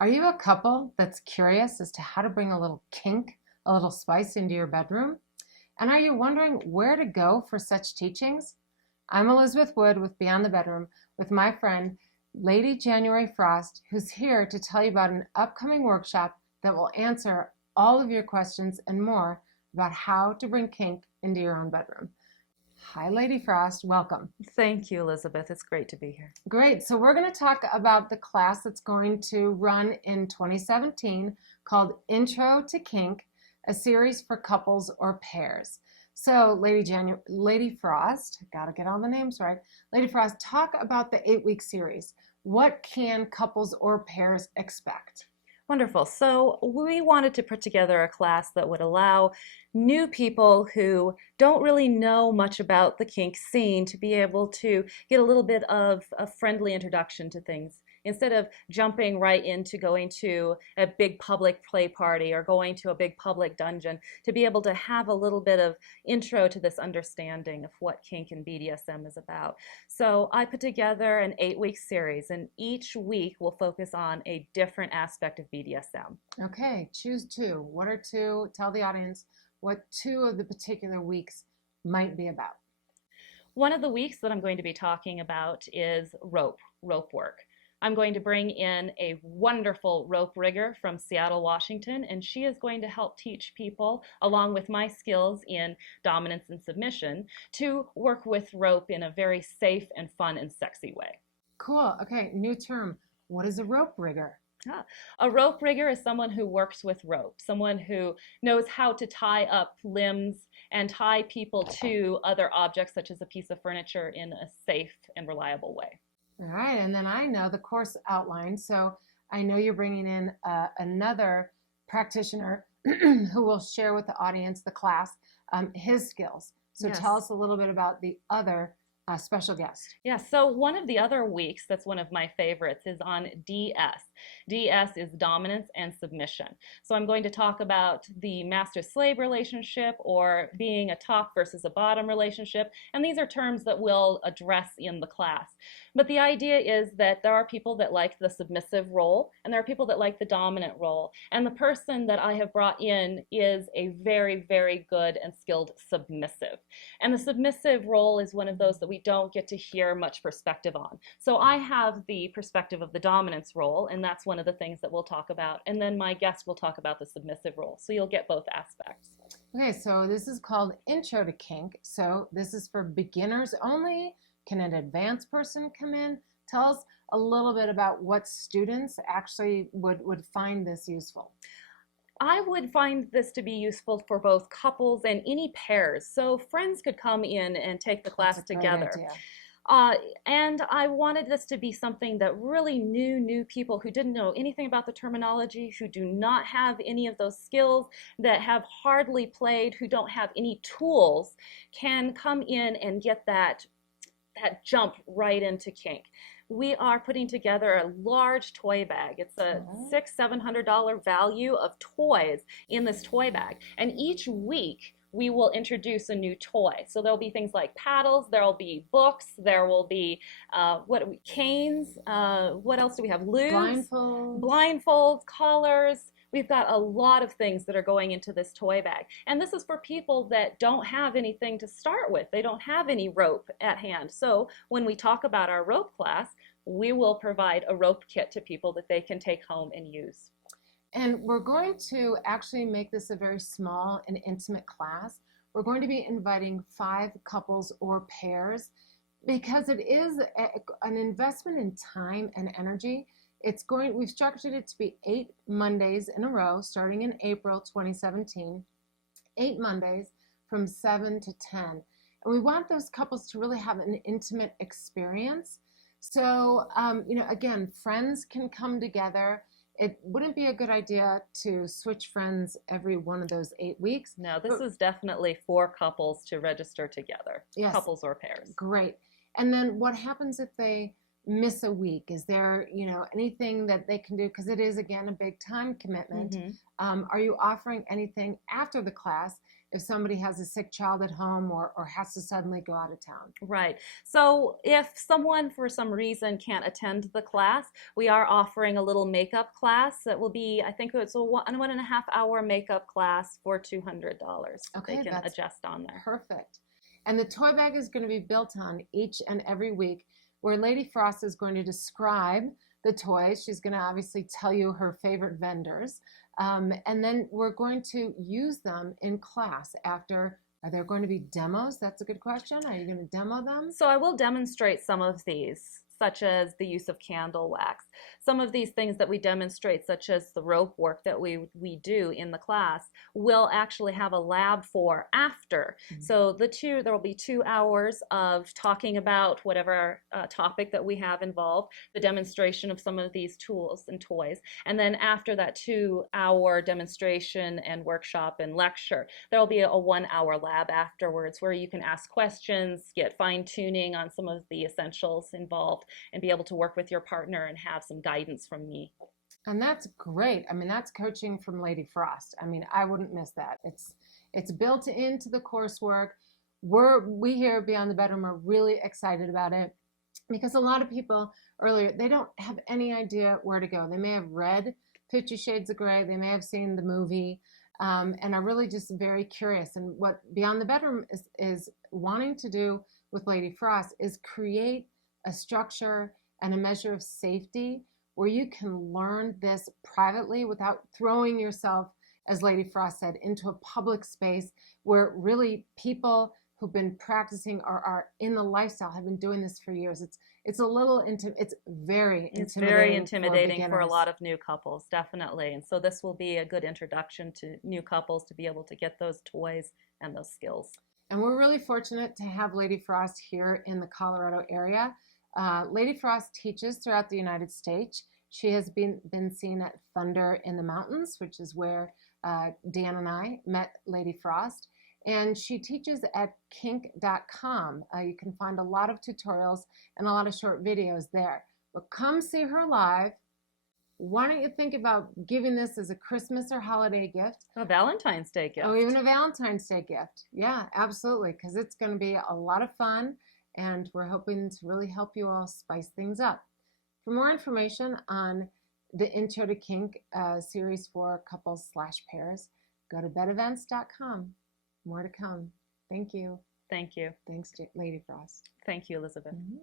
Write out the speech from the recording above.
Are you a couple that's curious as to how to bring a little kink, a little spice into your bedroom? And are you wondering where to go for such teachings? I'm Elizabeth Wood with Beyond the Bedroom with my friend, Lady January Frost, who's here to tell you about an upcoming workshop that will answer all of your questions and more about how to bring kink into your own bedroom. Hi, Lady Frost. Welcome. Thank you, Elizabeth. It's great to be here. Great. So we're going to talk about the class that's going to run in 2017 called Intro to Kink, a series for couples or pairs. So Lady Frost, got to get all the names right. Lady Frost, talk about the 8-week series. What can couples or pairs expect? Wonderful. So we wanted to put together a class that would allow new people who don't really know much about the kink scene to be able to get a little bit of a friendly introduction to things. Instead of jumping right into going to a big public play party or going to a big public dungeon, to be able to have a little bit of intro to this understanding of what kink and BDSM is about. So I put together an 8-week series, and each week will focus on a different aspect of BDSM. Okay, choose two. What are two? Tell the audience what two of the particular weeks might be about. One of the weeks that I'm going to be talking about is rope work. I'm going to bring in a wonderful rope rigger from Seattle, Washington, and she is going to help teach people, along with my skills in dominance and submission, to work with rope in a very safe and fun and sexy way. Cool. Okay, new term. What is a rope rigger? A rope rigger is someone who works with rope, someone who knows how to tie up limbs and tie people to other objects, such as a piece of furniture, in a safe and reliable way. All right, and then I know the course outline, so I know you're bringing in another practitioner who will share with the audience, the class, his skills. So Yes. Tell us a little bit about the other special guest. Yeah, so one of the other weeks that's one of my favorites is on DS. DS is dominance and submission. So I'm going to talk about the master-slave relationship or being a top versus a bottom relationship. And these are terms that we'll address in the class. But the idea is that there are people that like the submissive role and there are people that like the dominant role. And the person that I have brought in is a very, very good and skilled submissive. And the submissive role is one of those that we don't get to hear much perspective on. So I have the perspective of the dominance role, and that's one of the things that we'll talk about. And then my guest will talk about the submissive role. So you'll get both aspects. Okay, so this is called Intro to Kink. So this is for beginners only. Can an advanced person come in? Tell us a little bit about what students actually would find this useful. I would find this to be useful for both couples and any pairs. So friends could come in and take the class together. And I wanted this to be something that really new people who didn't know anything about the terminology, who do not have any of those skills, that have hardly played, who don't have any tools, can come in and get that jump right into kink. We are putting together a large toy bag. It's a $600-700 value of toys in this toy bag. And each week we will introduce a new toy. So there'll be things like paddles, there'll be books, there will be canes, what else do we have? Lubes, blindfolds, collars. We've got a lot of things that are going into this toy bag. And this is for people that don't have anything to start with. They don't have any rope at hand. So when we talk about our rope class, we will provide a rope kit to people that they can take home and use. And we're going to actually make this a very small and intimate class. We're going to be inviting 5 couples or pairs because it is an investment in time and energy. We've structured it to be 8 Mondays in a row, starting in April 2017, 8 Mondays from 7 to 10. And we want those couples to really have an intimate experience. So, again, friends can come together. It wouldn't be a good idea to switch friends every one of those 8 weeks. No, this is definitely for couples to register together, yes, couples or pairs. Great. And then what happens if they miss a week? Is there, anything that they can do? Because it is, again, a big time commitment. Are you offering anything after the class? if somebody has a sick child at home or has to suddenly go out of town. Right. So if someone for some reason can't attend the class, we are offering a little makeup class that will be, I think it's a 1.5 hour makeup class for $200. Okay, they can that's adjust on there. perfect. And the toy bag is going to be built on each and every week, where Lady Frost is going to describe the toys. She's going to obviously tell you her favorite vendors. And then we're going to use them in class after. Are there going to be demos? That's a good question. Are you going to demo them? So I will demonstrate some of these, such as the use of candle wax. Some of these things that we demonstrate, such as the rope work that we do in the class, will actually have a lab for after. So there will be 2 hours of talking about whatever topic that we have involved, the demonstration of some of these tools and toys, and then after that 2-hour demonstration and workshop and lecture, there will be a 1-hour lab afterwards where you can ask questions, get fine-tuning on some of the essentials involved, and be able to work with your partner and have some guidance from me. And that's great. I mean, that's coaching from Lady Frost. I mean, I wouldn't miss that. It's built into the coursework. We here at Beyond the Bedroom are really excited about it, because a lot of people earlier, they don't have any idea where to go. They may have read 50 Shades of Grey. They may have seen the movie, and are really just very curious. And what Beyond the Bedroom is wanting to do with Lady Frost is create a structure and a measure of safety where you can learn this privately without throwing yourself, as Lady Frost said, into a public space where really people who've been practicing or are in the lifestyle have been doing this for years. It's very intimidating for a lot of new couples, definitely. And so this will be a good introduction to new couples to be able to get those toys and those skills. And we're really fortunate to have Lady Frost here in the Colorado area. Lady Frost teaches throughout the United States. She has been seen at Thunder in the Mountains, which is where Dan and I met Lady Frost. And she teaches at kink.com. You can find a lot of tutorials and a lot of short videos there. But come see her live. Why don't you think about giving this as a Christmas or holiday gift? A Valentine's Day gift. Oh, even a Valentine's Day gift. Yeah, absolutely, because it's going to be a lot of fun, and we're hoping to really help you all spice things up. For more information on the Intro to Kink series for couples/pairs, go to bedevents.com. More to come. Thank you. Thank you. Thanks, Lady Frost. Thank you, Elizabeth. Mm-hmm.